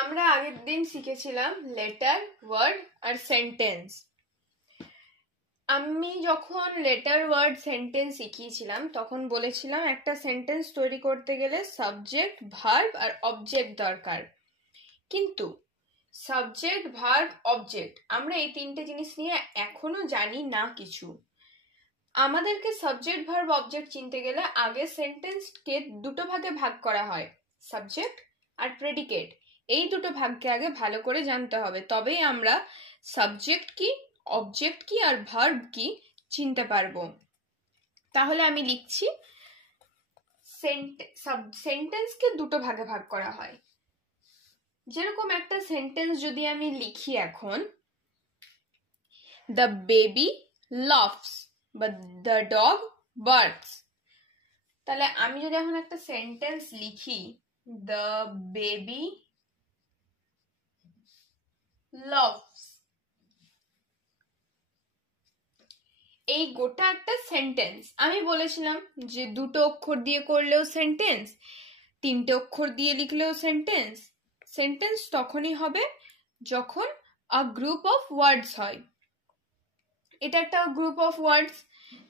আমরা আগের দিন শিখেছিলাম লেটার, ওয়ার্ড আর সেন্টেন্স। আমি যখন লেটার, ওয়ার্ড, সেন্টেন্স শিখিয়েছিলাম তখন বলেছিলাম একটা সেন্টেন্স তৈরি করতে গেলে সাবজেক্ট, ভার্ব আর অবজেক্ট দরকার। কিন্তু সাবজেক্ট, ভার্ব, অবজেক্ট আমরা এই তিনটে জিনিস নিয়ে এখনো জানি না কিছু। আমাদেরকে সাবজেক্ট, ভার্ব, অবজেক্ট চিনতে গেলে আগে সেন্টেন্সকে দুটো ভাগে ভাগ করা হয়, সাবজেক্ট আর প্রেডিকেট। এই দুটো ভাগকে আগে ভালো করে জানতে হবে, তবেই আমরা সাবজেক্ট কি, অবজেক্ট কি আর ভার্ব কি চিনতে পারবো। তাহলে আমি লিখছি সেন্টেন্সকে দুটো ভাগে ভাগ করা হয়। যেরকম একটা সেন্টেন্স যদি আমি লিখি এখন, দ্য বেবি লাভস বা দ্য ডগ বার্কস, তাহলে আমি যদি এখন একটা সেন্টেন্স লিখি দ্য বেবি লাভস, এই গোটা একটা সেন্টেন্স। আমি বলেছিলাম যে দুটো অক্ষর দিয়ে করলেও সেন্টেন্স, তিনটে অক্ষর দিয়ে লিখলেও সেন্টেন্স। সেন্টেন্স তখনই হবে যখন আ গ্রুপ অফ ওয়ার্ডস হয়। এটা একটা গ্রুপ অফ ওয়ার্ডস,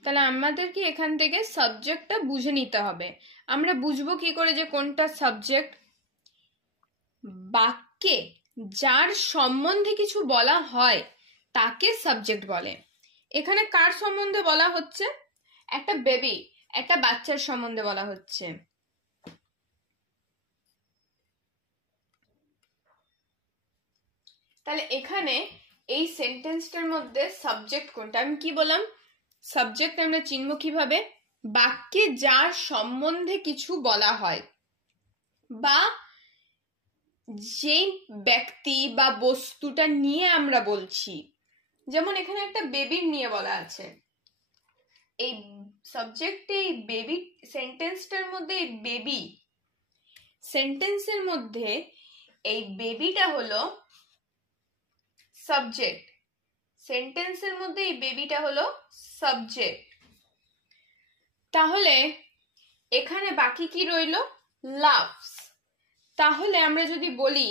তাহলে আমাদেরকে এখান থেকে সাবজেক্টটা বুঝে নিতে হবে। আমরা বুঝবো কি করে যে কোনটা সাবজেক্ট? বাক্যে যার সম্বন্ধে কিছু বলা হয় তাকে সাবজেক্ট বলে। এখানে কার সম্বন্ধে বলা হচ্ছে? একটা বেবি, একটা বাচ্চার সম্বন্ধে বলা হচ্ছে। তাহলে এখানে এই সেন্টেন্সটার মধ্যে সাবজেক্ট কোনটা? আমি কি বললাম, সাবজেক্ট আমরা চিনব কিভাবে? বাক্যে যার সম্বন্ধে কিছু বলা হয় বা যে ব্যক্তি বা বস্তুটা নিয়ে আমরা বলছি। যেমন এখানে একটা বেবির নিয়ে বলা আছে, এই সাবজেক্টে এই বেবি সেন্টেন্সটার মধ্যে এই বেবি সেন্টেন্সের মধ্যে এই বেবিটা হলো সাবজেক্ট, সেন্টেন্সের মধ্যে এই বেবিটা হলো সাবজেক্ট। তাহলে এখানে বাকি কি রইল? লাভস। তাহলে আমরা যদি বলি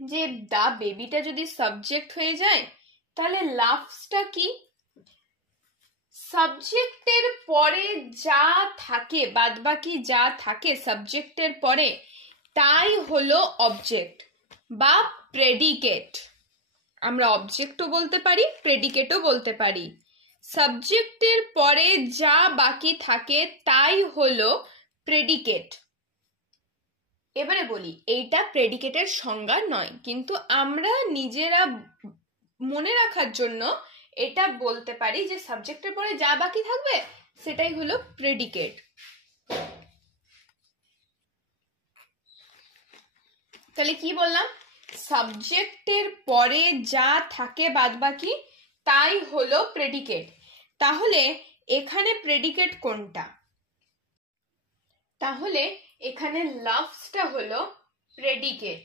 যে দা বেবিটা যদি সাবজেক্ট হয়ে যায় তাহলে লাভসটা কি? সাবজেক্টের পরে যা থাকে, বাদবাকি যা থাকে সাবজেক্টের পরে, তাই হলো অবজেক্ট বা প্রেডিকেট। আমরা অবজেক্টও বলতে পারি, প্রেডিকেটও বলতে পারি। সাবজেক্টের পরে যা বাকি থাকে তাই হলো প্রেডিকেট। এবারে বলি, এইটা প্রেডিকেটের সংজ্ঞা নয়, কিন্তু আমরা নিজেরা মনে রাখার জন্য এটা বলতে পারি যে সাবজেক্টের পরে যা বাকি থাকবে সেটাই হলো প্রেডিকেট। তাহলে কি বললাম? সাবজেক্টের পরে যা থাকে বাদবাকি তাই হলো প্রেডিকেট। তাহলে এখানে প্রেডিকেট কোনটা? তাহলে এখানে লাভসটা হলো প্রেডিকেট।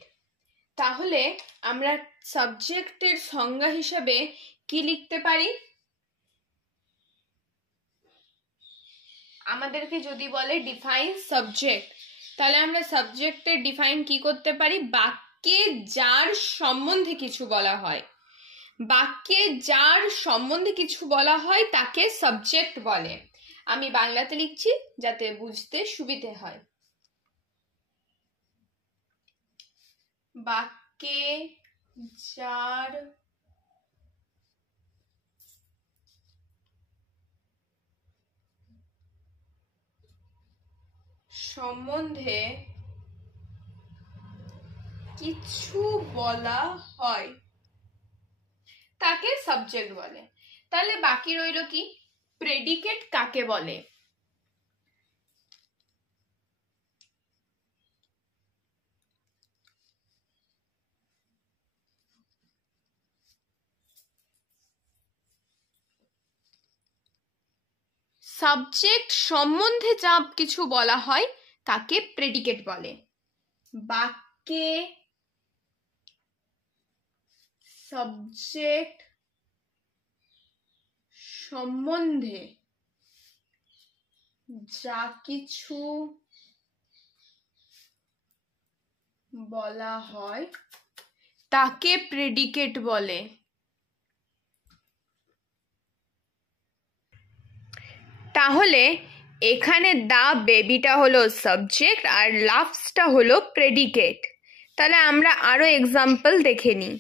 তাহলে আমরা সাবজেক্টের সংজ্ঞা হিসেবে কি লিখতে পারি? আমাদেরকে যদি বলে ডিফাইন সাবজেক্ট, তাহলে আমরা সাবজেক্টের ডিফাইন কি করতে পারি? বাক্যে যার সম্বন্ধে কিছু বলা হয়, বাক্যে যার সম্বন্ধে কিছু বলা হয় তাকে সাবজেক্ট বলে। আমি বাংলাতে লিখছি যাতে বুঝতে সুবিধে হয়। বাক্যে যার সম্বন্ধে কিছু বলা হয় তাকে সাবজেক্ট বলে। তাহলে বাকি রইল কি? প্রেডিকেট কাকে বলে? সাবজেক্ট সম্বন্ধে যা কিছু বলা হয় তাকে প্রেডিকেট বলে। বাক্যে সাবজেক্ট সম্বন্ধে যা কিছু বলা হয় তাকে প্রেডিকেট বলে। তাহলে এখানে দা বেবিটা হলো সাবজেক্ট আর লাভসটা হলো প্রেডিকেট। তাহলে আমরা আরো এক্সাম্পল দেখে নিই।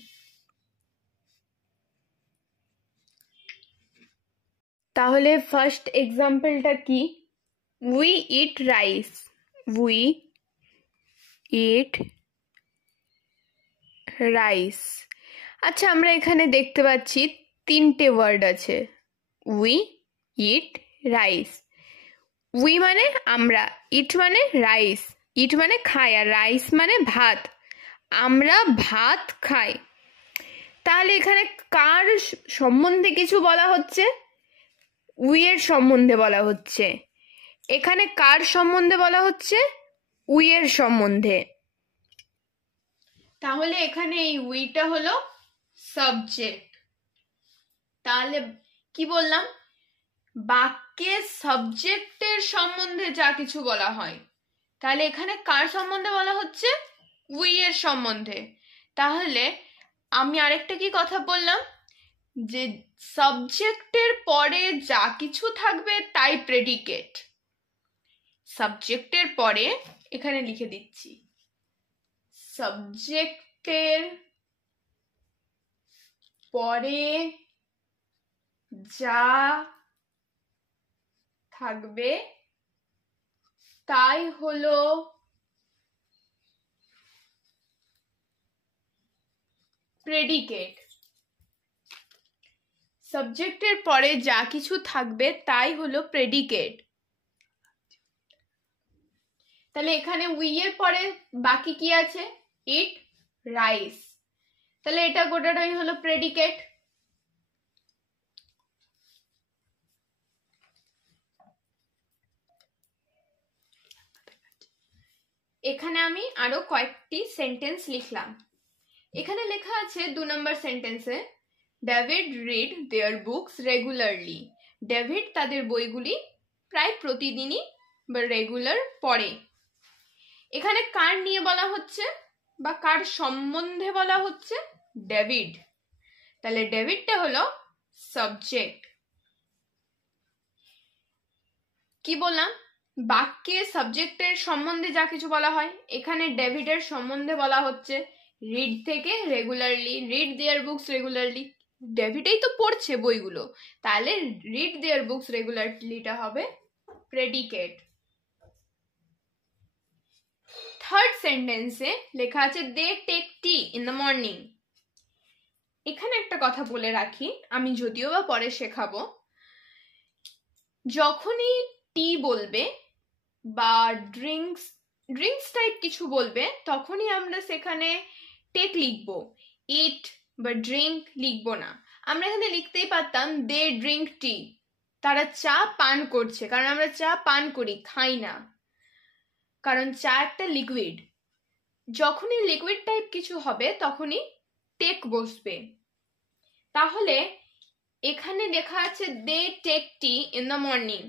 তাহলে ফার্স্ট এক্সাম্পলটা কি? We eat rice. We eat rice. আচ্ছা, আমরা এখানে দেখতে পাচ্ছি তিনটে ওয়ার্ড আছে। We eat rice. উই মানে আমরা, ইট মানে রাইস, ইট মানে খাই, আর রাইস মানে ভাত। আমরা ভাত খাই। তাহলে এখানে কার সম্বন্ধে কিছু বলা হচ্ছে? উই এর সম্বন্ধে বলা হচ্ছে। এখানে কার সম্বন্ধে বলা হচ্ছে? উই এর সম্বন্ধে। তাহলে এখানে এই উইটা হলো সাবজেক্ট। তাহলে কি বললাম? বাক্যে সাবজেক্টের সম্বন্ধে যা কিছু বলা হয়, তাহলে এখানে কার সম্বন্ধে বলা হচ্ছে? উই এর সম্বন্ধে। তাহলে আমি আরেকটা কি কথা বললাম, যে সাবজেক্টের পরে যা কিছু থাকবে তাই প্রেডিকেট। সাবজেক্টের পরে এখানে লিখে দিচ্ছি, সাবজেক্টের পরে যা থাকবে তাই হলো প্রেডিকেট। সাবজেক্টের পরে যা কিছু থাকবে তাই হলো প্রেডিকেট। তাহলে এখানে উই এর পরে বাকি কি আছে? Eat rice. তাহলে এটা গোটাটাই হলো প্রেডিকেট। এখানে আমি আরো কয়েকটি সেন্টেন্স লিখলাম। এখানে লেখা আছে 2 নম্বর সেন্টেন্সে, ডেভিড রিড দেয়ার বুকস রেগুলারলি। ডেভিড তাদের বইগুলি প্রায় প্রতিদিনই বা রেগুলার পড়ে। এখানে কার নিয়ে বলা হচ্ছে বা কার সম্বন্ধে বলা হচ্ছে? ডেভিড। তাহলে ডেভিডটা হলো সাবজেক্ট। কি বললাম? বাক্যে সাবজেক্টের সম্বন্ধে যা কিছু বলা হয়, এখানে ডেভিডের সম্বন্ধে বলা হচ্ছে। রিড থেকে রেগুলারলি, রিড দেয়ার বুকস রেগুলারলি, ডেভিডই তো পড়ছে বইগুলো, তাহলে রিড দেয়ার বুকস রেগুলারলিটা হবে প্রেডিকেট। থার্ড সেন্টেন্সে লেখা আছে they take tea in the morning. এখানে একটা কথা বলে রাখি, আমি যদিও বা পরে শেখাবো, যখনই টি বলবে বা ড্রিঙ্কস টাইপ কিছু বলবে, তখনই আমরা সেখানে টেক লিখবো, ইট বা ড্রিঙ্ক লিখবো না। আমরা এখানে লিখতেই পারতাম দে ড্রিঙ্ক টি, তারা চা পান করছে, কারণ আমরা চা পান করি, খাই না, কারণ চা একটা লিকুইড। যখনই লিকুইড টাইপ কিছু হবে তখনই টেক বসবে। তাহলে এখানে লেখা আছে they take tea in the morning.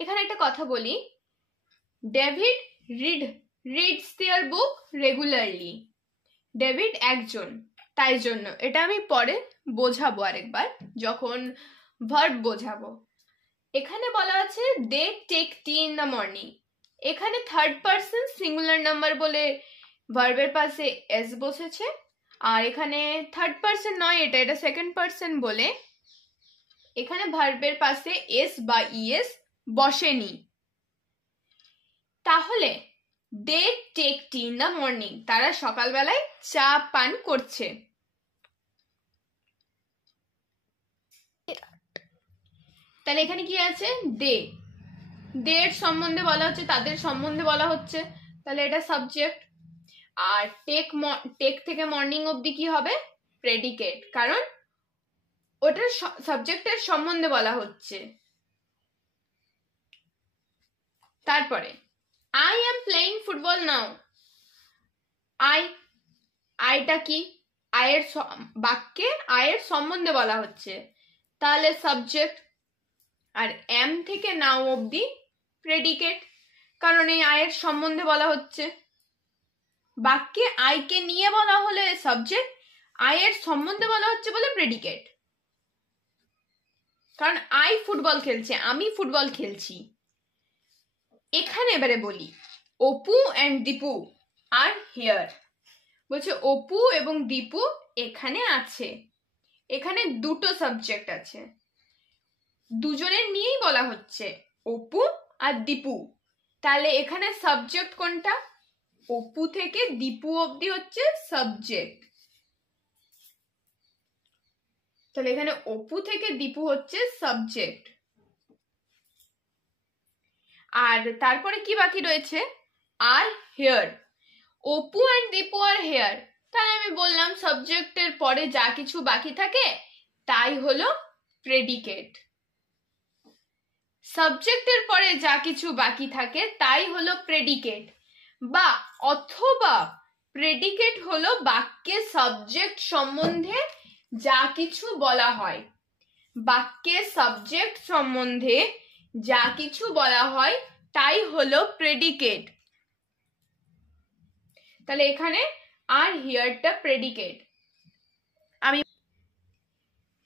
এখানে একটা কথা বলি, David reads their book regularly. David একজন, তাই জন্য এটা আমি পরে বোঝাবো আরেকবার যখন ভার্ব বোঝাবো। এখানে বলা আছে they take tea in the morning. এখানে থার্ড পারসন সিঙ্গুলার নাম্বার বলে ভার্বের পাশে এস বসেছে, আর এখানে থার্ড পারসন নয়, এটা সেকেন্ড পারসন বলে এখানে ভার্বের পাশে এস বা ইএস বসেনি। তাহলে they take tea in the morning, তারা সকালবেলায় চা পান করছে। তাহলে এখানে কি আছে? দে, দের সম্বন্ধে বলা হচ্ছে, তাদের সম্বন্ধে বলা হচ্ছে, তাহলে এটা সাবজেক্ট। আর টেক থেকে মর্নিং অবধি কি হবে? প্রেডিকেট, কারণ ওটার সাবজেক্টের সম্বন্ধে বলা হচ্ছে। তারপরে আই এম প্লেইং ফুটবল নাও। আইটা কি? আয়ের বাক্যে আয়ের সম্বন্ধে বলা হচ্ছে, তাহলে সাবজেক্ট। আর এম থেকে নাও অবধি প্রেডিকেট, কারণ এই আয়ের সম্বন্ধে বলা হচ্ছে। বাক্যে আই কে নিয়ে বলা হলে সাবজেক্ট, আই এর সম্বন্ধে বলা হচ্ছে বলে প্রেডিকেট। কারণ আই ফুটবল খেলছে, আমি ফুটবল খেলছি। এখানে এবারে বলি Apu and Dipu are here. বলছে অপু এবং দীপু এখানে আছে, এখানে দুটো সাবজেক্ট আছে, দুজনের নিয়েই বলা হচ্ছে অপু আর দীপু। তাহলে এখানে সাবজেক্ট কোনটা? অপু থেকে দীপু অবধি হচ্ছে সাবজেক্ট। তাহলে এখানে অপু থেকে দীপু হচ্ছে সাবজেক্ট। আর তারপরে কি বাকি রয়েছে? Are here. Apu and Dipu are here. তাহলে আমি বললাম সাবজেক্টের পরে যা কিছু বাকি থাকে তাই হলো প্রেডিকেট। সাবজেক্টের পরে যা কিছু বাকি থাকে তাই হলো প্রেডিকেট, বা অথবা প্রেডিকেট হলো বাক্যে সাবজেক্ট সম্বন্ধে যা কিছু বলা হয়। বাক্যে সাবজেক্ট সম্বন্ধে যা কিছু বলা হয় তাই হলো প্রেডিকেট। তাহলে এখানে আর হিয়ারটা প্রেডিকেট।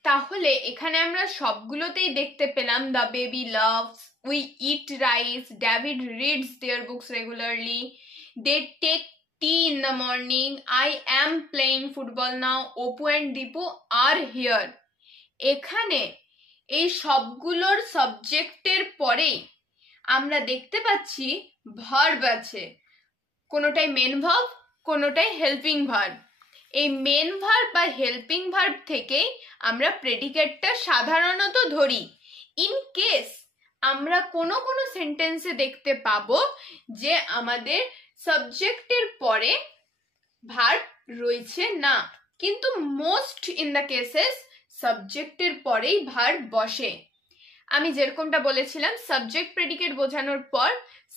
তাহলে এখানে আমরা সবগুলোতেই দেখতে পেলাম the baby loves, we eat rice, David reads their books regularly, they take tea in the morning, I am playing football now, Apu and Dipu are here. এখানে এই সবগুলোর সাবজেক্টের পরেই আমরা দেখতে পাচ্ছি ভার্ব আছে, কোনোটাই মেন ভার্ব, কোনোটাই হেল্পিং ভার্ব। এই মেন ভার্ব বা হেল্পিং ভার্ব থেকেই আমরা প্রেডিকেটটা সাধারণত ধরি। ইন কেস আমরা কোনো কোনো সেন্টেন্সে দেখতে পাবো যে আমাদের সাবজেক্টের পরে ভার্ব রয়েছে না, কিন্তু মোস্ট ইন দ্য কেসেস সাবজেক্টের পরেই ভার্ব বসে। আমি যেরকমটা বলেছিলাম সাবজেক্ট প্রেডিকেট বোঝানোর পর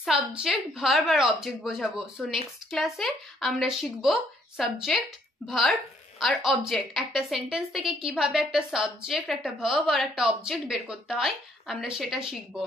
সাবজেক্ট ভার্ব আর অবজেক্ট বোঝাবো। সো নেক্সট ক্লাসে আমরা শিখবো সাবজেক্ট ভার্ব আর অবজেক্ট। একটা সেন্টেন্স থেকে কিভাবে একটা সাবজেক্ট, একটা ভার্ব আর একটা অবজেক্ট বের করতে হয় আমরা সেটা শিখবো।